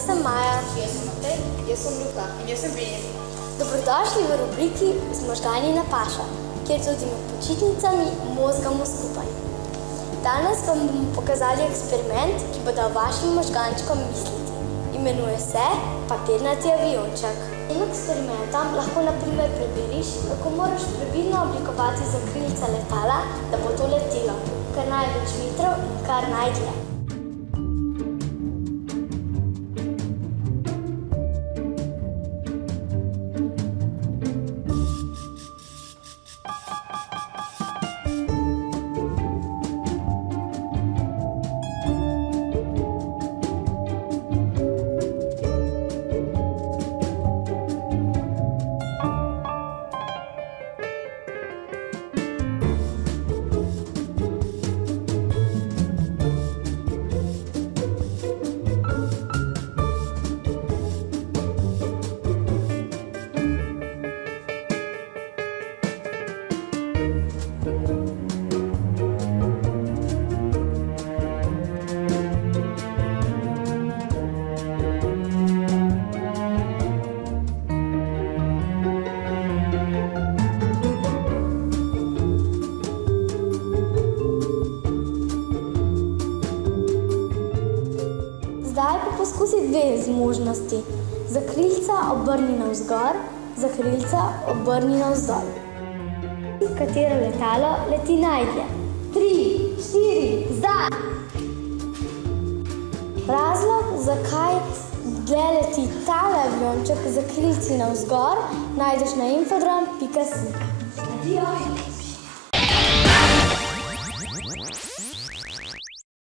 Jaz sem Maja. Jaz sem Matej. Jaz sem Luka. In jaz sem Beni. Dobrodošli v rubriki Z možgani na pašo, kjer tudi med počitnicami mozgamo skupaj. Danes vam bomo pokazali eksperiment, ki bo dal vašim možgančkom misliti. Imenuje se papirnati avionček. S tem eksperimentom lahko na primer preveriš, kako moraš pravilno oblikovati zakrilca letala, da bo to letelo kar največ metrov in kar najdlje. Zdaj pa poskusi dve zmožnosti. Zakrilca obrni navzgor, zakrilca obrni navzdol. Katero letalo leti najdlje? 3, 4, zdaj! Razlog, zakaj dlje leti tale avionček z zakrilci navzgor, najdeš na infodrom.si.